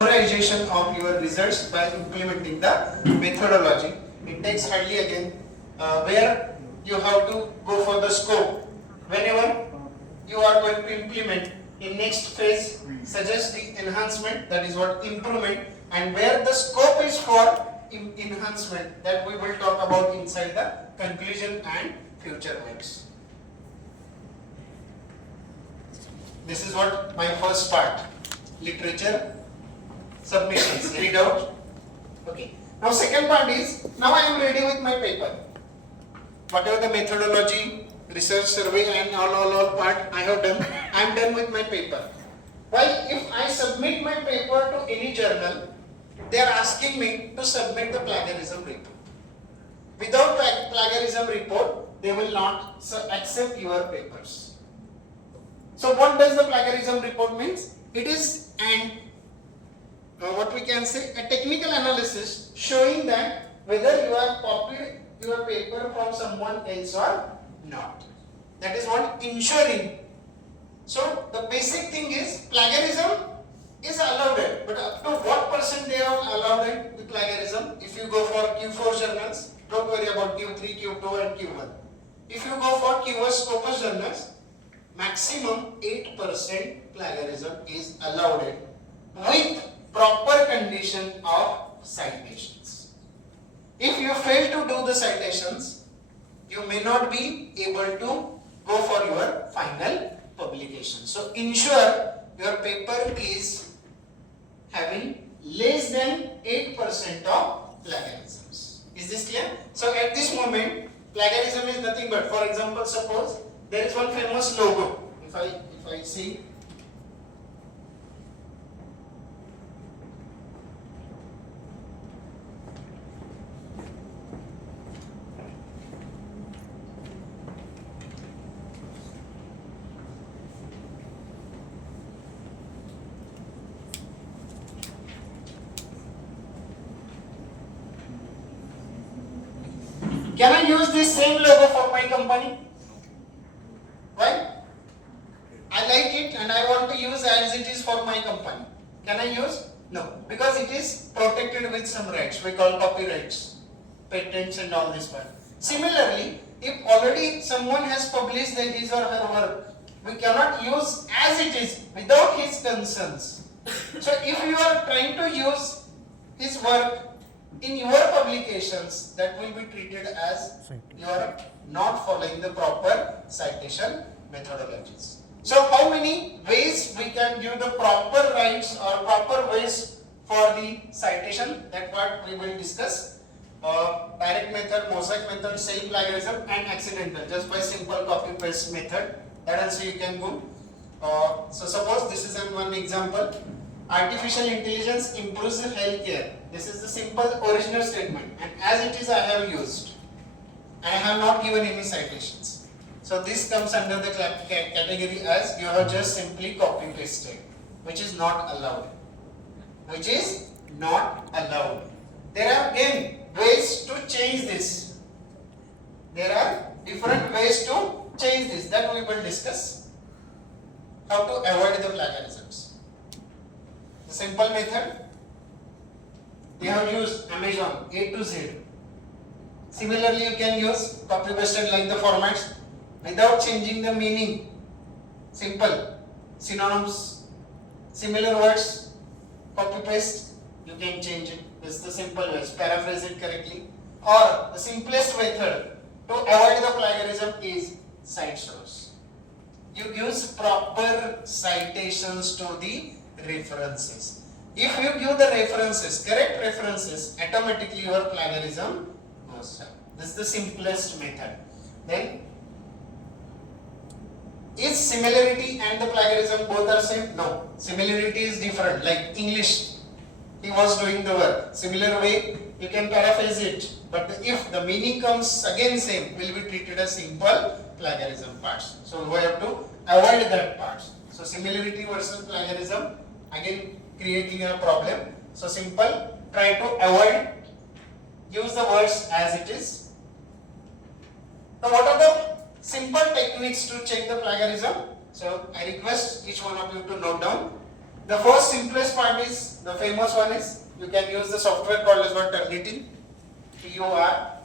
Memorization of your results by implementing the methodology. It takes hardly again where you have to go for the scope. Whenever you are going to implement in next phase, suggest the enhancement, that is what improvement, and where the scope is for enhancement, that we will talk about inside the conclusion and future works. This is what my first part, literature submissions. Any doubt? Okay. Now second part is, now I am ready with my paper. Whatever the methodology, research, survey and all part I have done, I am done with my paper. While if I submit my paper to any journal, they are asking me to submit the plagiarism report. Without plagiarism report, they will not accept your papers. So what does the plagiarism report means? It is an what we can say, a technical analysis showing that whether you have copied your paper from someone else or not. That is what ensuring. So the basic thing is plagiarism is allowed, but up to what percent they are allowed the plagiarism? If you go for Q4 journals, don't worry about Q3, Q2 and Q1. If you go for QS Scopus journals, maximum 8% plagiarism is allowed with proper condition of citations. If you fail to do the citations, you may not be able to go for your final publication. So ensure your paper is having less than 8% of plagiarisms. Is this clear? So at this moment, plagiarism is nothing but, for example, suppose there is one famous logo. If I see, can I use this same logo for my company? Why? I like it and I want to use as it is for my company. Can I use? No, because it is protected with some rights. We call copyrights, patents and all this part. Similarly, if already someone has published his or her work, we cannot use as it is without his consents. So if you are trying to use his work in your publications, that will be treated as you are not following the proper citation methodologies. So how many ways we can give the proper rights or proper ways for the citation? That part we will discuss. Direct method, mosaic method, self-plagiarism and accidental, just by simple copy paste method. That also you can do. So suppose this is one example. Artificial intelligence improves healthcare. This is the simple original statement, and as it is I have used. I have not given any citations. So this comes under the category as you have just simply copy pasted, which is not allowed. Which is not allowed. There are again ways to change this. There are different ways to change this that we will discuss. How to avoid the plagiarisms. The simple method, we have used Amazon A to Z. Similarly, you can use copy pasted like the formats without changing the meaning. Simple synonyms, similar words, copy paste, you can change it. This is the simple way. Paraphrase it correctly. Or the simplest method to avoid the plagiarism is cite source. You use proper citations to the references. If you give the references, correct references, automatically your plagiarism goes down. This is the simplest method. Then, is similarity and the plagiarism both are same? No. Similarity is different. Like English, he was doing the work. Similar way, you can paraphrase it. But if the meaning comes again same, will be treated as simple plagiarism parts. So we have to avoid that parts. So similarity versus plagiarism, again creating a problem. So simple, try to avoid, use the words as it is. Now what are the simple techniques to check the plagiarism? So I request each one of you to note down. The first simplest part is The famous one is, you can use the software called as what, Turnitin, TUR